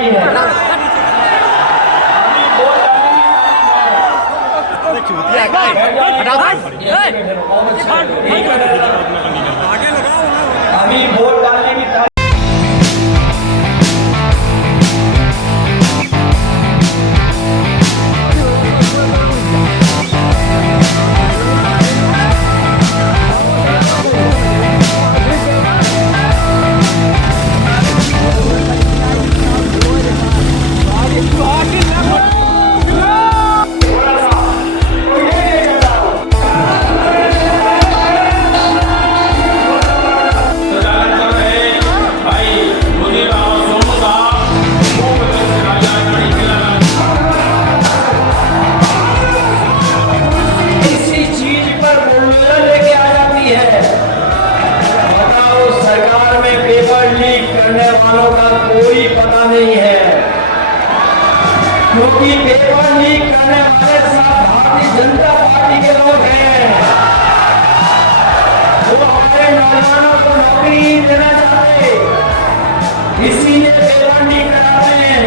आई है। अभी वोट डालने की वालों का कोई पता नहीं है, क्योंकि पेपर लीक करने वाले सब भारतीय जनता पार्टी के लोग हैं। वो हमारे नौजवानों को नौकरी देना चाहते, इसीलिए पेपर लीक कराते हैं।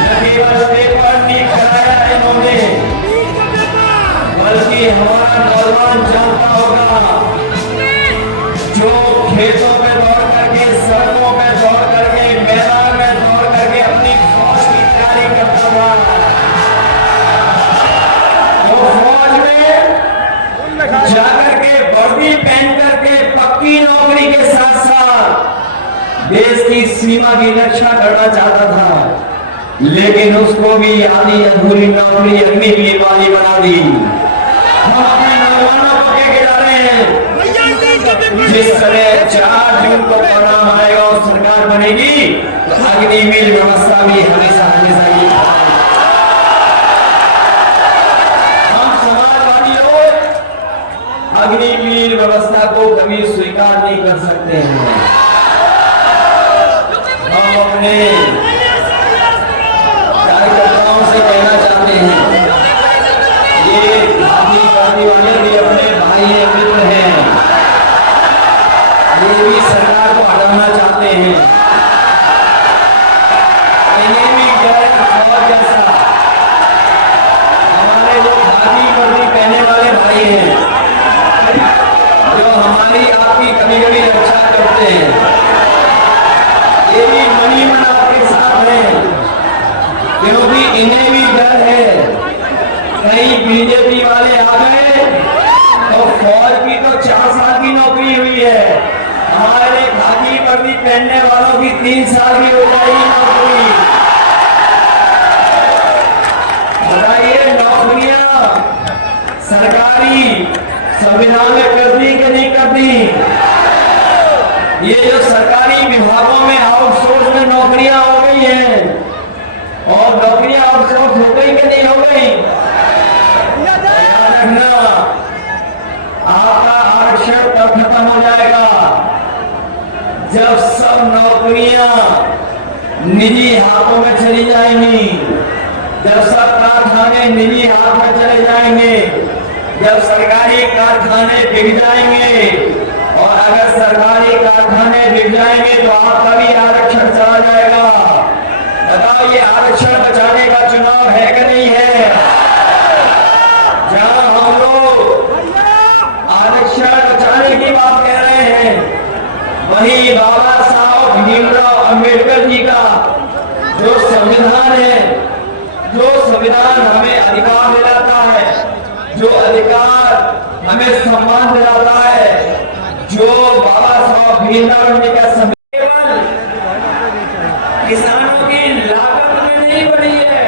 न केवल पेपर लीक कराया इन्होंने, बल्कि हमारा नौजवान जानता होगा जो खेतों में दौड़ करके, सड़कों में दौड़ करके, मैदान में दौड़ करके अपनी फौज की तैयारी करता था। वो फौज में जाकर के वर्दी पहन करके पक्की नौकरी के साथ साथ देश की सीमा की रक्षा करना चाहता था, लेकिन उसको भी आधी अधूरी नौकरी अग्निवीर वाली बना दी। हम अपने नौजवानों को लेके जा रहे हैं, जिस तरह 4 जून को परिणाम आएगा और सरकार बनेगी तो अग्निवीर व्यवस्था भी हमेशा हमेशा ही। हम समाजवादी लोग अग्निवीर व्यवस्था को कभी स्वीकार नहीं कर सकते हैं। हम अपने कार्यकर्ताओं से कहना चाहते हैं, ये वर्दी वाले भी अपने भाई हैं, मित्र हैं, ये भी सरकार को हटाना चाहते हैं। इन्हें भी फौज जैसा हमारे जो खादी वर्दी पहनने वाले भाई हैं, जो हमारी आपकी कभी कभी रक्षा करते हैं, ये भी मनी मन आपके साथ हैं, क्योंकि इन्हें भी डर है कहीं बीजेपी वाले आ गए तो फौज की तो 4 साल की नौकरी हुई है, हमारे खादी वर्दी पहनने वालों की 3 साल की हो जाएगी नौकरी। बताइए, नौकरियां सरकारी संविधान में कर दी कि नहीं कर दी? ये जो सरकारी विभागों में आउटसोर्स में नौकरियां हो गई हैं, और नौकरियां आउटसोर्स हो गई कि नहीं हो गई? याद रखना, आपका आरक्षण तब खत्म हो जाएगा जब सब नौकरियां निजी हाथों में चली जाएंगी, जब सब कारखाने निजी हाथ में चले जाएंगे, जब सरकारी कारखाने बिक जाएंगे। और अगर सरकारी कारखाने बिक जाएंगे तो आपका भी आरक्षण चला जाएगा। बताओ, ये आरक्षण बचाने का चुनाव है कि नहीं है? जहां हम लोग आरक्षण बचाने की बात कह रहे हैं, वहीं बाबा साहब भीमराव अंबेडकर जी का जो संविधान है, जो संविधान हमें अधिकार दिलाता है, जो अधिकार हमें सम्मान दिलाता है, जो बाबा साहब भीमराव जी का संविधान किसानों की लागत में नहीं बढ़ी है,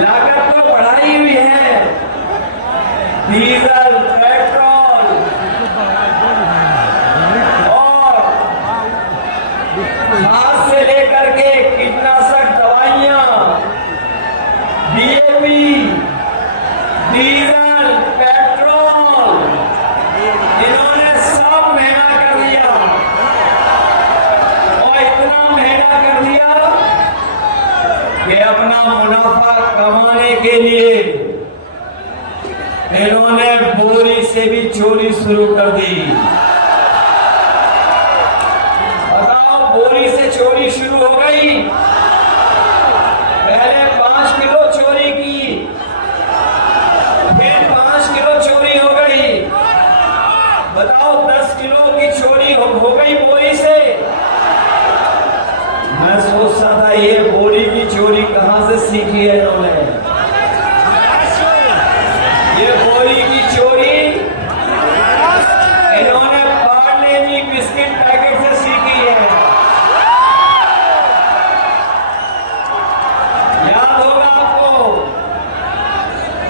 लागत तो बढ़ाई हुई है। डीजल, पेट्रोल और खाद से लेकर के कीटनाशक दवाइयां, डीएपी, डीजल, पेट्रोल, इन्होंने सब महंगा कर दिया। और इतना महंगा कर दिया कि अपना मुनाफा कमाने के लिए इन्होंने बोरी से भी चोरी शुरू कर दी। बताओ, बोरी से चोरी शुरू हो गई बिस्किट पैकेट से सीखी है। याद होगा आपको,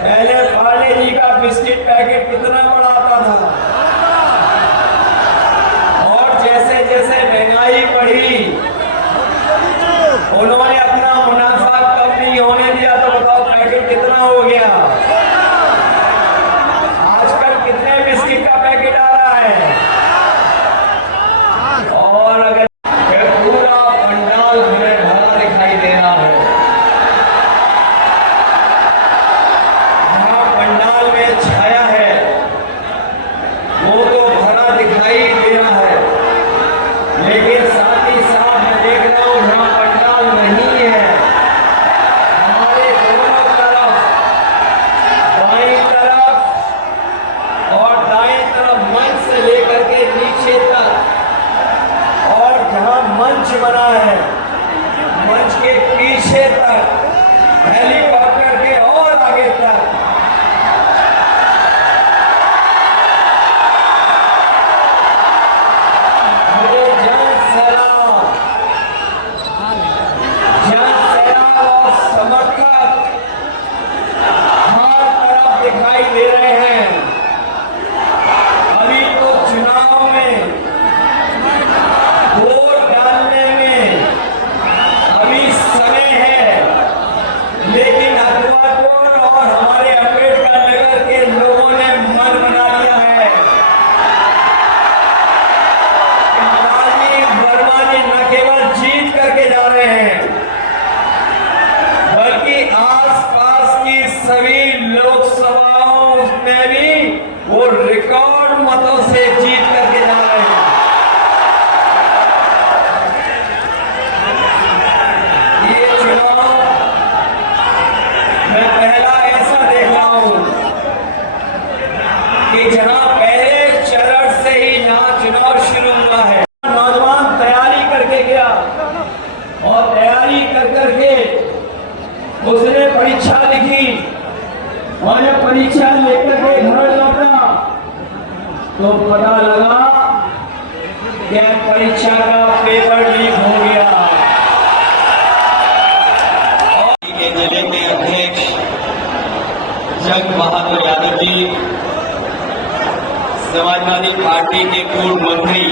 पहले पार्ले जी का बिस्किट पैकेट कितना बड़ा आता था, और जैसे जैसे महंगाई बढ़ी उन्होंने अपना मुनाफा कम नहीं होने दिया, तो बताओ पैकेट कितना हो गया। आजकल कितने बिस्किट का पैकेट आ रहा है। और अगर पूरा पंडाल हमें भरा दिखाई दे रहा है, जहां पंडाल में छाया है वो तो भरा दिखाई दे रहा है, लेकिन साथ ही साथ मैं देख रहा हूं जहां पंडाल नहीं है, हमारे दोनों तरफ, बाईं तरफ और दाएं तरफ मंच से लेकर के नीचे तक, और जहां मंच बना है मंच के पीछे तक, हेलीकॉप्टर के और आगे तक मुझे जन सैलाब और समर्थक हर तरफ दिखाई दे रहे हैं। अभी तो चुनाव में वोट डालने में अभी समय है, लेकिन अकबरपुर और हमारे अम्बेडकर नगर के लोगों ने मन बना लिया है कि राजीव वर्मा जी न केवल जीत करके जा रहे हैं, बल्कि आसपास की सभी लोकसभाओं में भी वो रिकॉर्ड मतों से जीत करके जा रहे हैं। ये चुनाव मैं पहला ऐसा देख रहा हूं कि जहां पहले चरण से ही यहां चुनाव शुरू हुआ है, नौजवान तैयारी करके गया और तैयारी कर करके उसने परीक्षा लिखी, और जब परीक्षा लेकर के घर लौटा तो पता लगा कि परीक्षा का पेपर लीक हो गया। के जिले के अध्यक्ष जंग बहादुर यादव जी, समाजवादी पार्टी के पूर्व मंत्री